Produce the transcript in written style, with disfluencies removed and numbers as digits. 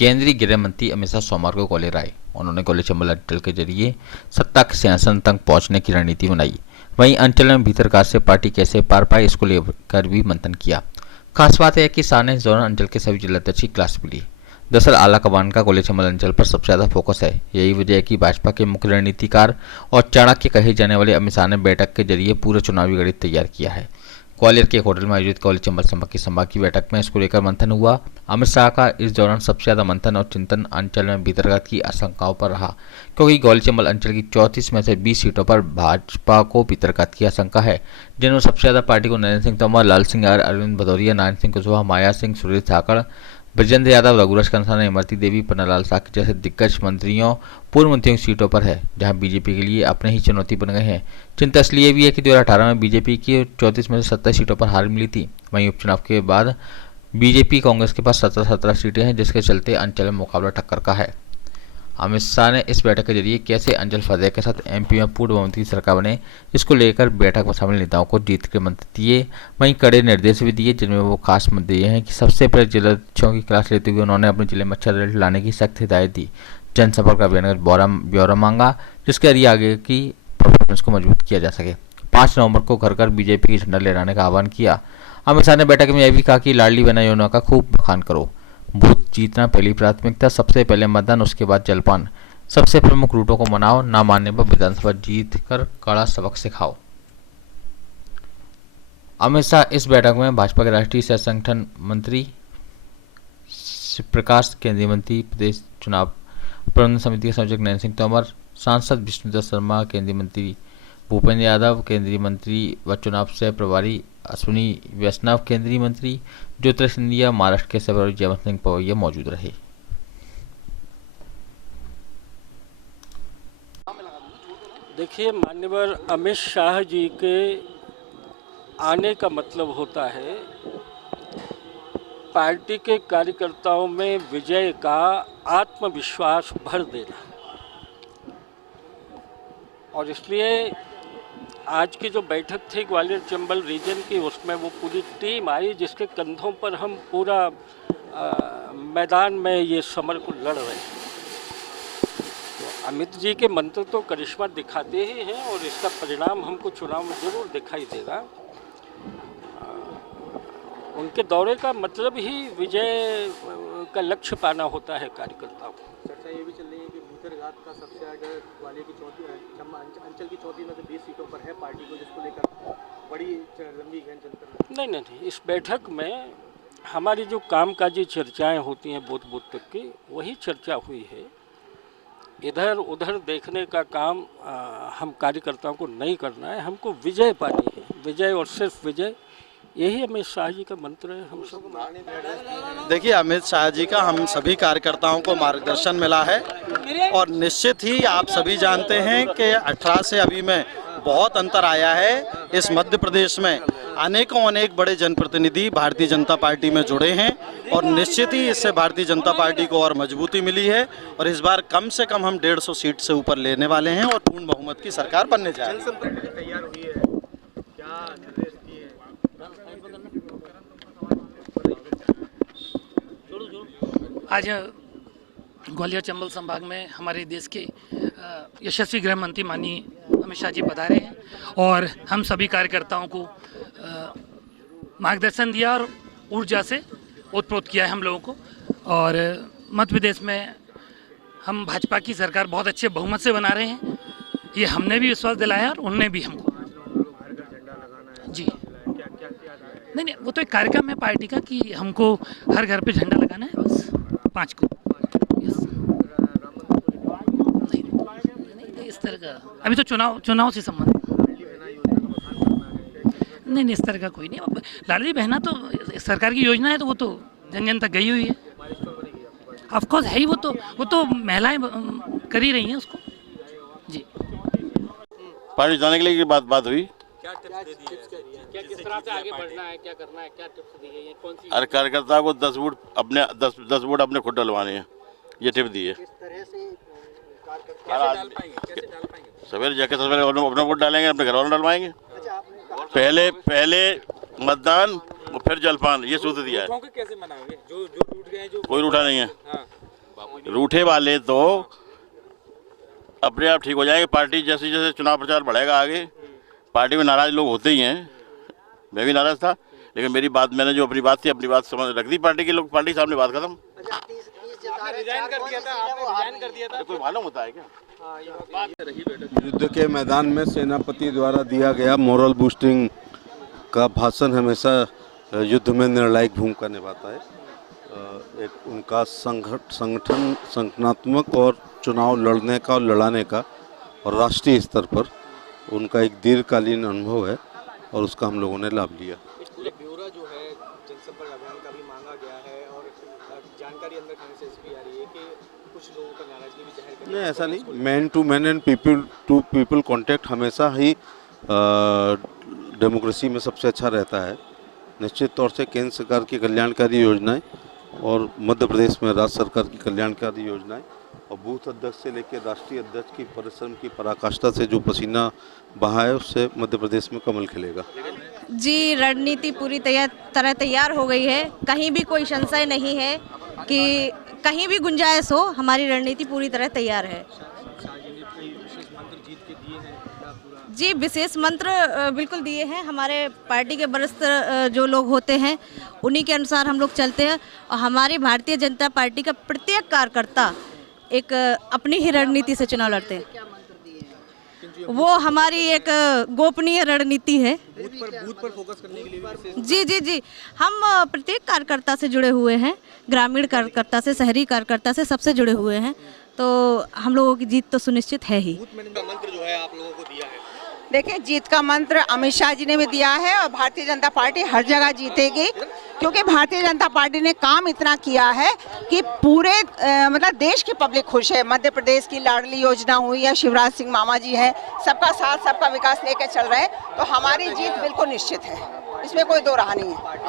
केंद्रीय गृह मंत्री अमित शाह सोमवार को ग्वालियर आए। उन्होंने ग्वालियर चंबल अंचल के जरिए सत्ता के सिंहासन तक पहुंचने की रणनीति बनाई। वहीं अंचल में भीतरघात से पार्टी कैसे पार पाए इसको लेकर भी मंथन किया। खास बात यह है कि शाह ने इस दौरान अंचल के सभी जिलाध्यक्ष की क्लास भी ली। दरअसल आला कमान का ग्वालियर चंबल अंचल पर सबसे ज्यादा फोकस है। यही वजह है कि भाजपा के मुख्य रणनीतिकार और चाणक्य कहे जाने वाले अमित शाह ने बैठक के जरिए पूरा चुनावी गणित तैयार किया है। ग्वालियर के एक होटल में आयोजित ग्वालियर चंबल संभाग की बैठक में इसको लेकर मंथन हुआ। अमित शाह का इस दौरान सबसे ज्यादा मंथन और चिंतन अंचल में भीतरघात की आशंकाओं पर रहा, क्योंकि ग्वालियर चंबल अंचल की 34 में से 20 सीटों पर भाजपा को भीतरघात की आशंका है, जिनमें सबसे ज्यादा पार्टी को नरेंद्र सिंह तोमर, लाल सिंह यादव, अरविंद भदौरिया, नारायण सिंह कुशवाहा, माया सिंह, सुरेश धाकड़, ब्रजेंद्र यादव, रघुराज कंसाना, इमरती देवी, पन्नालाल साकी जैसे दिग्गज मंत्रियों पूर्व मंत्रियों की सीटों पर है, जहां बीजेपी के लिए अपने ही चुनौती बन गए हैं। चिंता इसलिए भी है कि 2018 में बीजेपी की 34 में से 27 सीटों पर हार मिली थी। वहीं उपचुनाव के बाद बीजेपी कांग्रेस के पास 17 सीटें हैं, जिसके चलते अंचल में मुकाबला टक्कर का है। अमित शाह ने इस बैठक के जरिए कैसे अंचल फतेह के साथ एमपी में पूर्ण बहुमत की सरकार बने इसको लेकर बैठक में शामिल नेताओं को जीत के मंत्र दिए। वहीं कड़े निर्देश भी दिए, जिनमें वो खास मुद्दे ये हैं कि सबसे पहले जिलाध्यक्षों की क्लास लेते हुए उन्होंने अपने जिले में अच्छा रिजल्ट लाने की सख्त हिदायत दी। जनसंपर्क अभियान का ब्यौरा मांगा, जिसके जरिए आगे की परफॉर्मेंस को मजबूत किया जा सके। 5 नवंबर को घर घर बीजेपी की झंडा लहराने का आह्वान किया। अमित शाह ने बैठक में यह भी कहा कि लाडली बहना योजना का खूब बखान करो। बूथ जीतना पहली प्राथमिकता, सबसे पहले मतदान, उसके बाद जलपान। सबसे प्रमुख रूटों को मनाओ, ना मानने पर विधानसभा जीत कर कड़ा सबक सिखाओ। अमित शाह इस बैठक में भाजपा के राष्ट्रीय सह संगठन मंत्री प्रकाश, केंद्रीय मंत्री प्रदेश चुनाव प्रबंधन समिति के संयोजक नरेंद्र सिंह तोमर, सांसद विष्णुदत्त शर्मा, केंद्रीय मंत्री भूपेंद्र यादव, केंद्रीय मंत्री व चुनाव सह प्रभारी अश्विनी वैष्णव, केंद्रीय मंत्री ज्योतिरादित्य सिंधिया, महाराष्ट्र के सह प्रभारी जयवंत सिंह पवैया मौजूद रहे। देखिए, माननीय अमित शाह जी के आने का मतलब होता है पार्टी के कार्यकर्ताओं में विजय का आत्मविश्वास भर देना, और इसलिए आज की जो बैठक थी ग्वालियर चंबल रीजन की, उसमें वो पूरी टीम आई जिसके कंधों पर हम पूरा मैदान में ये समर को लड़ रहे हैं। तो अमित जी के मंत्र तो करिश्मा दिखाते ही हैं, और इसका परिणाम हमको चुनाव में जरूर दिखाई देगा। उनके दौरे का मतलब ही विजय का लक्ष्य पाना होता है कार्यकर्ताओं को। चर्चा ये भी चल रही है कि भीतरघात का सबसे आगे ग्वालियर की अंचल की 34 में से 20 सीटों पर है पार्टी को, जिसको लेकर बड़ी लंबी जनता। नहीं, इस बैठक में हमारी जो कामकाजी चर्चाएं होती हैं बूथ बूथ तक की, वही चर्चा हुई है। इधर उधर देखने का काम हम कार्यकर्ताओं को नहीं करना है, हमको विजय पानी है, विजय और सिर्फ विजय। यही अमित शाह जी का मंत्र है हम सब। देखिए, अमित शाह जी का हम सभी कार्यकर्ताओं को मार्गदर्शन मिला है, और निश्चित ही आप सभी जानते हैं कि 18 से अभी में बहुत अंतर आया है। इस मध्य प्रदेश में अनेक बड़े जनप्रतिनिधि भारतीय जनता पार्टी में जुड़े हैं, और निश्चित ही इससे भारतीय जनता पार्टी को और मजबूती मिली है, और इस बार कम से कम हम 150 सीट से ऊपर लेने वाले हैं और पूर्ण बहुमत की सरकार बनने जा रही है। आज ग्वालियर चंबल संभाग में हमारे देश के यशस्वी गृह मंत्री माननीय अमित शाह जी पधारे हैं, और हम सभी कार्यकर्ताओं को मार्गदर्शन दिया और ऊर्जा से ओतप्रोत किया है हम लोगों को। और मध्य प्रदेश में हम भाजपा की सरकार बहुत अच्छे बहुमत से बना रहे हैं, ये हमने भी विश्वास दिलाया और उनने भी हमको। जी नहीं, वो तो एक कार्यक्रम है पार्टी का कि हमको हर घर पे झंडा लगाना है, बस 5 को। नहीं, इस तरह का अभी तो चुनाव से संबंध नहीं, इस तरह का कोई नहीं। लाडली बहना तो सरकार की योजना है, तो वो तो जन जन तक गई हुई है। ऑफ कोर्स है ही, वो तो महिलाएं कर ही रही हैं उसको। जी, पार्टी जाने के लिए बात हुई। क्या किस तरह से आगे बढ़ना है, क्या करना है, क्या टिप्स दी गई है, कौन सी? हर कार्यकर्ता को 10 वोट अपने खुद डलवाने हैं, ये टिप दी है। किस तरह से कैसे डाल पाएंगे? सवेरे जाके सवेरे अपना वोट डालेंगे, अपने घर वालों डलवाएंगे। अच्छा, पहले मतदान और फिर जलपान, ये सूत्र दिया है। कैसे मनाओगे? जो टूट गए, जो कोई रूठा नहीं है। हाँ। रूठे वाले तो अपने आप ठीक हो जाएंगे। पार्टी जैसे जैसे चुनाव प्रचार बढ़ेगा आगे, पार्टी में नाराज लोग होते ही हैं। मैं भी नाराज था, लेकिन मेरी बात, मैंने जो अपनी बात थी, अपनी बात समझ रख दी पार्टी के लोग, पार्टी के सामने बात खत्म। रिजाइन कर दिया था, आपने रिजाइन कर दिया था। कोई मालूम होता है क्या? युद्ध के मैदान में सेनापति द्वारा दिया गया मोरल बूस्टिंग का भाषण हमेशा युद्ध में निर्णायक भूमिका निभाता है। एक उनका संगठनात्मक और चुनाव लड़ने का और लड़ाने का और राष्ट्रीय स्तर पर उनका एक दीर्घकालीन अनुभव है और उसका हम लोगों ने लाभ लिया। ब्यौरा जो है जनसंपर्क अभियान का भी मांगा गया है और जानकारी अंदर खाने से इसकी आ रही है कि कुछ लोगों का नाराजगी भी जाहिर कर। नहीं, ऐसा नहीं। Man to man and people to people contact हमेशा ही डेमोक्रेसी में सबसे अच्छा रहता है। निश्चित तौर से केंद्र सरकार की कल्याणकारी योजनाएं और मध्य प्रदेश में राज्य सरकार की कल्याणकारी योजनाएं और बूथ अध्यक्ष से लेकर राष्ट्रीय अध्यक्ष की परिश्रम की पराकाष्ठा से जो पसीना बहा है, उससे मध्य प्रदेश में कमल खिलेगा। जी, रणनीति पूरी तरह तैयार हो गई है। कहीं भी कोई संशय नहीं है कि कहीं भी गुंजाइश हो, हमारी रणनीति पूरी तरह तैयार है। जी, विशेष मंत्र बिल्कुल दिए हैं। हमारे पार्टी के वरिष्ठ जो लोग होते हैं उन्हीं के अनुसार हम लोग चलते हैं और हमारी भारतीय जनता पार्टी का प्रत्येक कार्यकर्ता एक अपनी ही रणनीति से चुनाव लड़ते हैं। वो हमारी एक गोपनीय रणनीति है। बूथ पर फोकस करने के लिए भी जी जी जी, हम प्रत्येक कार्यकर्ता से जुड़े हुए हैं, ग्रामीण कार्यकर्ता से, शहरी कार्यकर्ता से, सबसे जुड़े हुए हैं। तो हम लोगों की जीत तो सुनिश्चित है ही। मंत्र जो है आप लोगों को दिया है। देखिए, जीत का मंत्र अमित शाह जी ने भी दिया है और भारतीय जनता पार्टी हर जगह जीतेगी, क्योंकि भारतीय जनता पार्टी ने काम इतना किया है कि पूरे मतलब देश की पब्लिक खुश है। मध्य प्रदेश की लाडली योजना हुई या शिवराज सिंह मामा जी हैं, सबका साथ सबका विकास लेके चल रहे हैं, तो हमारी जीत बिल्कुल निश्चित है, इसमें कोई दो राह नहीं है।